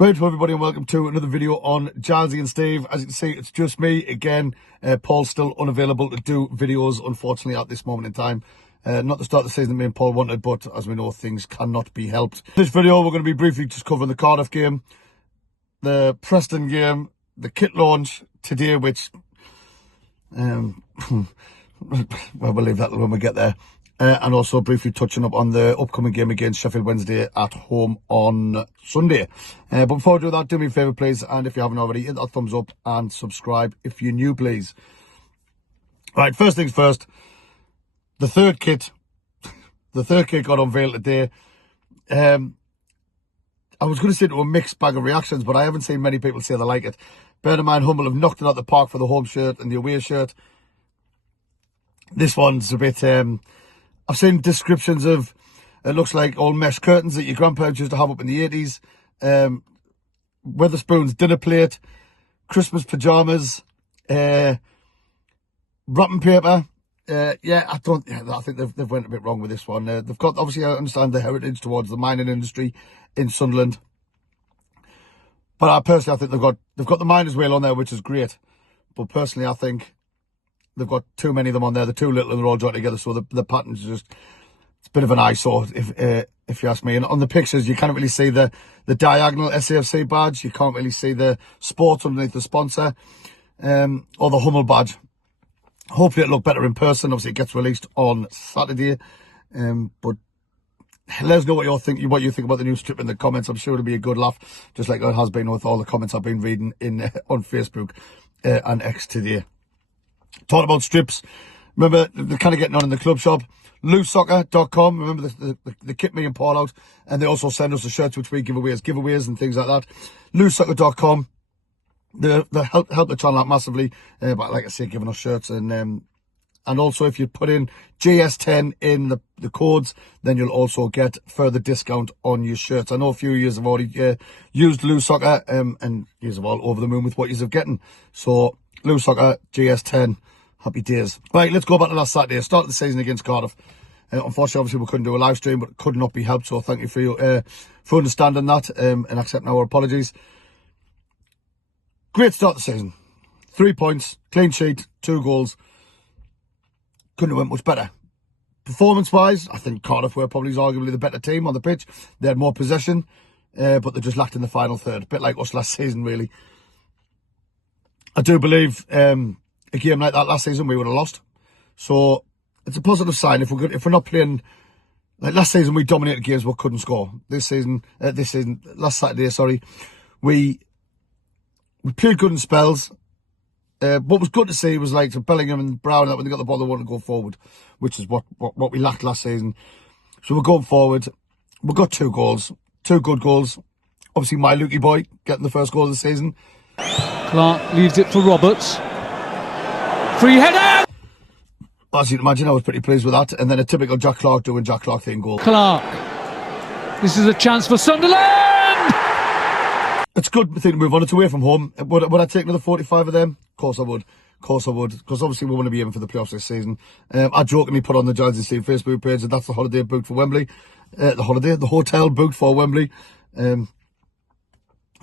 Right, hello everybody and welcome to another video on Jazzy and Steve. As you can see, it's just me again. Paul's still unavailable to do videos, unfortunately, at this moment in time. Not the start of the season that me and Paul wanted, but as we know, things cannot be helped. In this video, we're going to be briefly just covering the Cardiff game, the Preston game, the kit launch today, which, well, we'll leave that when we get there. And also briefly touching up on the upcoming game against Sheffield Wednesday at home on Sunday. But before I do that, do me a favour, please. And if you haven't already, hit that thumbs up and subscribe if you're new, please. Right, first things first. The third kit got unveiled today. I was going to say it was a mixed bag of reactions, but I haven't seen many people say they like it. Bear in mind, Hummel have knocked it out the park for the home shirt and the away shirt. This one's a bit... I've seen descriptions of, it looks like old mesh curtains that your grandparents used to have up in the 80s. Weatherspoon's dinner plate, Christmas pyjamas, wrapping paper. I think they've went a bit wrong with this one. They've got, obviously, I understand the heritage towards the mining industry in Sunderland. But I think they've got the miners' wheel on there, which is great. But personally, I think they've got too many of them on there. They're too little and they're all joined together. So the pattern's just, it's a bit of an eyesore, if you ask me. And on the pictures, you can't really see the diagonal SAFC badge. You can't really see the sports underneath the sponsor, or the Hummel badge. Hopefully it'll look better in person. Obviously it gets released on Saturday. But let us know what you think about the new strip in the comments. I'm sure it'll be a good laugh, just like it has been with all the comments I've been reading on Facebook and X today. Talking about strips, remember, they're kind of getting on in the club shop. Loosesoccer.com, remember the kit me and Paul out, and they also send us the shirts which we giveaways and things like that. Loosesoccer.com, they help the channel out massively, but like I say, giving us shirts, and also if you put in GS10 in the codes, then you'll also get further discount on your shirts. I know a few of you have already used Loose Soccer, and you're all over the moon with what you're getting. So Loose Soccer, GS10, happy days. Right, let's go back to last Saturday. Start the season against Cardiff. Unfortunately, obviously, we couldn't do a live stream, but it could not be helped. So thank you for understanding that and accepting our apologies. Great start to the season. 3 points, clean sheet, 2 goals. Couldn't have went much better. Performance-wise, I think Cardiff were probably arguably the better team on the pitch. They had more possession, but they just lacked in the final third. A bit like us last season, really. I do believe a game like that last season we would have lost. So it's a positive sign. If we're not playing like last season, we dominated games but couldn't score. Last Saturday, we played good in spells. What was good to see was like Bellingham and Brown, that when they got the ball, they wanted to go forward, which is what we lacked last season. So we're going forward. We got 2 goals, 2 good goals. Obviously, my Lukey boy getting the first goal of the season. Clark leaves it for Roberts. Free header! As you can imagine, I was pretty pleased with that. And then a typical Jack Clark doing Jack Clark thing goal. Clark. This is a chance for Sunderland! It's good thing to move on. It's away from home. Would I take another 45 of them? Of course I would. Because obviously we want to be aiming for the playoffs this season. I jokingly put on the Jazzy Steve Facebook page that that's the holiday booked for Wembley. The hotel booked for Wembley.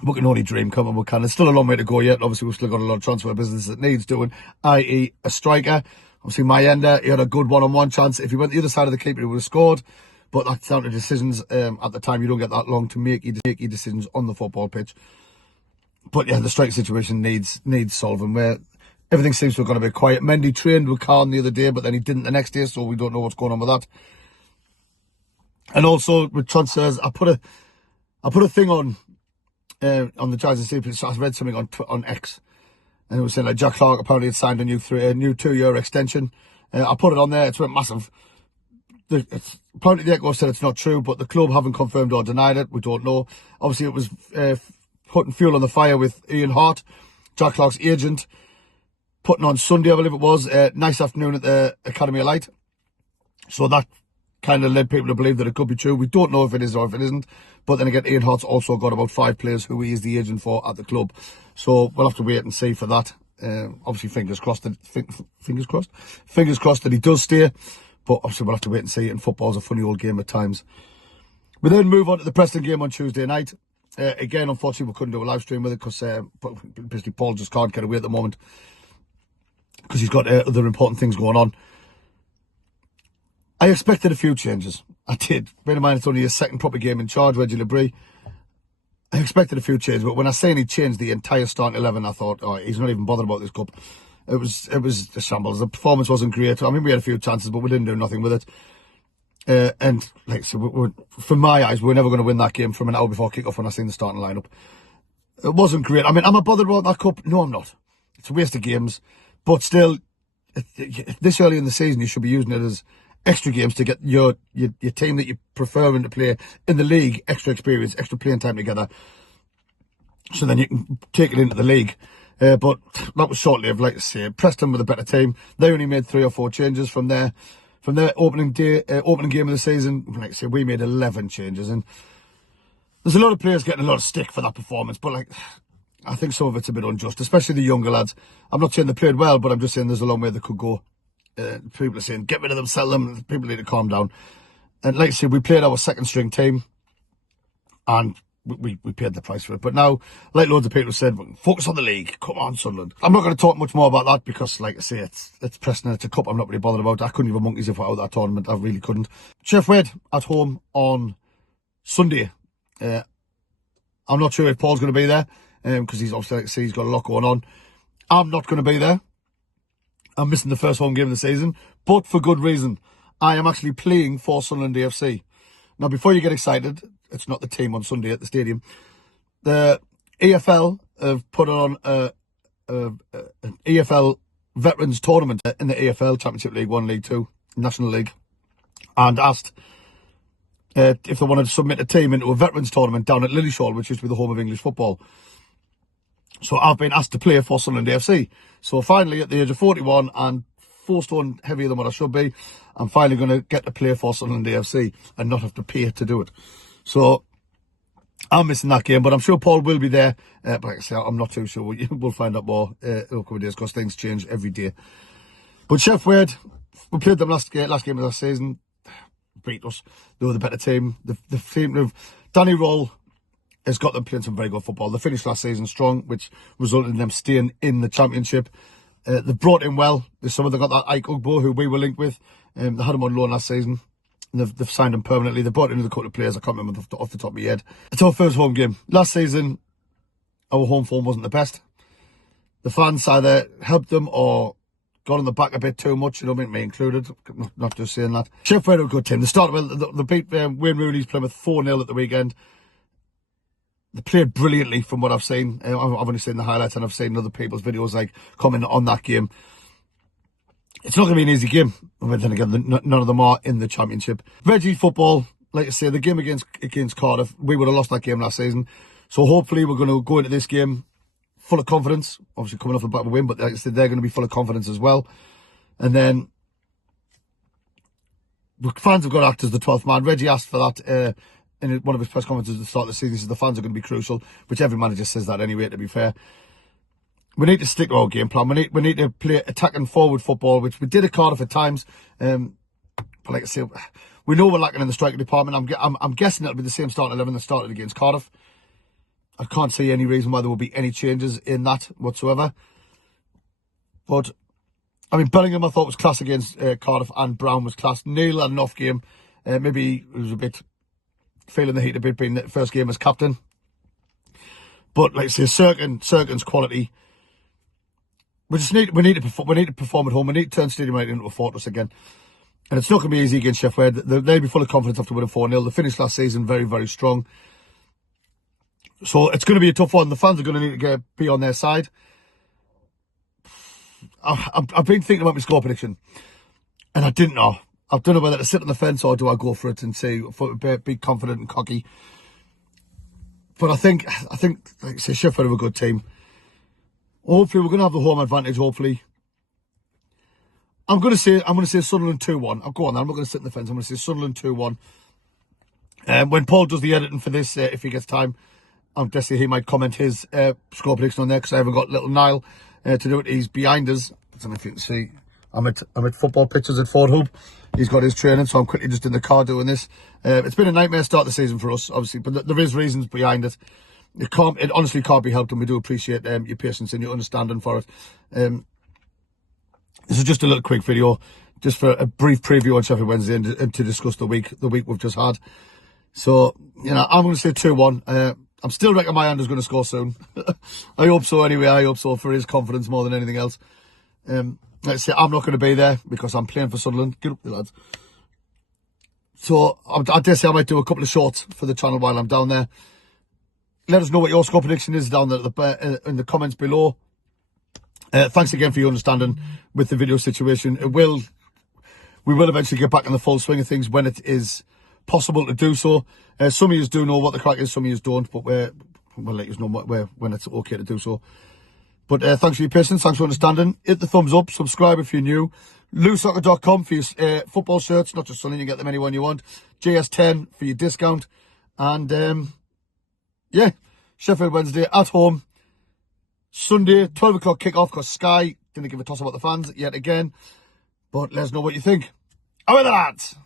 We can only dream, come on, we can. It's still a long way to go yet. Obviously, we've still got a lot of transfer business that needs doing, i.e. a striker. Obviously, Mayenda, he had a good one-on-one chance. If he went the other side of the keeper, he would have scored. But that's down to decisions. At the time, you don't get that long to make your decisions on the football pitch. But yeah, the strike situation needs solving, where everything seems to have gone a bit quiet. Mendy trained with Khan the other day, but then he didn't the next day, so we don't know what's going on with that. And also, with transfers, I put a thing on the Jazzy Steve. I read something on X, and it was saying like Jack Clark apparently had signed a new 2-year extension. I put it on there. It's went massive. Apparently the Echo said it's not true, but the club haven't confirmed or denied it. We don't know. Obviously, it was putting fuel on the fire with Ian Hart, Jack Clark's agent, putting on Sunday, I believe it was, nice afternoon at the Academy of Light. So that kind of led people to believe that it could be true. We don't know if it is or if it isn't. But then again, Ian Hart's also got about 5 players who he is the agent for at the club. So we'll have to wait and see for that. Obviously, fingers crossed that he does stay. But obviously, we'll have to wait and see. And football's a funny old game at times. We then move on to the Preston game on Tuesday night. Again, unfortunately, we couldn't do a live stream with it because basically Paul just can't get away at the moment because he's got other important things going on. I expected a few changes. I did. Bear in mind, it's only his second proper game in charge, Reggie Labrie. I expected a few changes, but when I say he changed the entire starting 11, I thought, oh, he's not even bothered about this cup. It was a shambles. The performance wasn't great. I mean, we had a few chances, but we didn't do nothing with it. And like so, from my eyes, we're never going to win that game from an hour before kick-off when I seen the starting lineup. It wasn't great. I mean, am I bothered about that cup? No, I'm not. It's a waste of games. But still, this early in the season, you should be using it as extra games to get your team that you prefer to play in the league extra experience, extra playing time together. So then you can take it into the league. But that was short-lived, like I say. Preston were the better team. They only made 3 or 4 changes from their opening game of the season. Like I say, we made 11 changes, and there's a lot of players getting a lot of stick for that performance. But like, I think some of it's a bit unjust, especially the younger lads. I'm not saying they played well, but I'm just saying there's a long way they could go. People are saying get rid of them, sell them. People need to calm down. And like I said, we played our second string team, and we paid the price for it. But now, like loads of people said, focus on the league. Come on, Sunderland. I'm not going to talk much more about that because, like I say, it's Preston. It's a cup. I'm not really bothered about. I couldn't even monkeys if I out that tournament. I really couldn't. Sheffield Wednesday at home on Sunday. I'm not sure if Paul's going to be there because he's obviously, like I say, he's got a lot going on. I'm not going to be there. I'm missing the first home game of the season, but for good reason. I am actually playing for Sunderland AFC. Now, before you get excited, it's not the team on Sunday at the stadium. The EFL have put on an EFL Veterans Tournament in the EFL Championship League 1, League 2, National League, and asked if they wanted to submit a team into a Veterans Tournament down at Lillishall, which used to be the home of English football. So I've been asked to play for Sunderland AFC. So finally, at the age of 41 and 4 stone heavier than what I should be, I'm finally going to get to play for Sunderland AFC and not have to pay to do it. So I'm missing that game, but I'm sure Paul will be there. But like I say, I'm not too sure. We'll find out more in a couple of days because things change every day. But Sheffield Wednesday, we played them last game of last season. Beat us. They were the better team. The team of Danny Roll has got them playing some very good football. They finished last season strong, which resulted in them staying in the Championship. They brought in well. This summer they got that Ike Ugbo, who we were linked with. They had him on loan last season. And they've signed him permanently. They brought in a couple of players. I can't remember off the top of my head. It's our first home game. Last season, our home form wasn't the best. The fans either helped them or got on the back a bit too much, you know, me included. Not just saying that. Sheffield are a good team. They started well. They beat Wayne Rooney's Plymouth 4-0 at the weekend. They played brilliantly from what I've seen. I've only seen the highlights and I've seen other people's videos like commenting on that game. It's not going to be an easy game. But then again, none of them are in the Championship. Reggie football, like I say, the game against Cardiff, we would have lost that game last season. So hopefully we're going to go into this game full of confidence. Obviously coming off the back of a win, but like I said, they're going to be full of confidence as well. And then the fans have got to act as the 12th man. Reggie asked for that in one of his press conferences at the start of the season. He said the fans are going to be crucial, which every manager says that anyway, to be fair. We need to stick to our game plan. We need to play attacking forward football, which we did at Cardiff at times. But like I say, we know we're lacking in the striking department. I'm guessing it'll be the same starting 11 that started against Cardiff. I can't see any reason why there will be any changes in that whatsoever. But, I mean, Bellingham I thought was class against Cardiff, and Brown was class. Neil had an off game. Maybe he was a bit feeling the heat a bit being the first game as captain. But like I say, Serkin's quality. We need to perform at home. We need to turn Stadium United into a fortress again. And it's not going to be easy against Sheffield. They'll be full of confidence after winning 4-0. They finished last season very, very strong. So it's going to be a tough one. The fans are going to need to be on their side. I've been thinking about my score prediction, and I didn't know. I don't know whether to sit on the fence or do I go for it and say, be confident and cocky. But I think, like I say, Sheffield are a good team. Hopefully, we're going to have the home advantage. Hopefully, I'm going to say Sunderland 2-1. I'll go on. I'm not going to sit on the fence. I'm going to say Sunderland 2-1. When Paul does the editing for this, if he gets time, I'm guessing he might comment his score prediction on there because I haven't got little Niall to do it. He's behind us. I don't know if you can see. I'm at football pitches at Ford Hub. He's got his training, so I'm quickly just in the car doing this. It's been a nightmare start the season for us, obviously, but there is reasons behind it. It honestly can't be helped, and we do appreciate your patience and your understanding for it. This is just a little quick video, just for a brief preview on Sheffield Wednesday and to discuss the week we've just had. So, you know, I'm going to say 2-1. I'm still reckoning my hand is going to score soon. I hope so anyway. I hope so, for his confidence more than anything else. Let's say I'm not going to be there because I'm playing for Sunderland. Get up there, lads. So I dare say I might do a couple of shorts for the channel while I'm down there. Let us know what your score prediction is down there in the comments below. Thanks again for your understanding with the video situation. We will eventually get back in the full swing of things when it is possible to do so. Some of you do know what the crack is, some of you don't, but we'll let you know when it's okay to do so. But thanks for your patience, thanks for understanding. Hit the thumbs up, subscribe if you're new. LouSoccer.com for your football shirts, not just Sunny, you get them anyone you want. JS10 for your discount. And yeah, Sheffield Wednesday at home. Sunday, 12 o'clock kick-off, because Sky didn't give a toss about the fans yet again. But let us know what you think. How are the lads?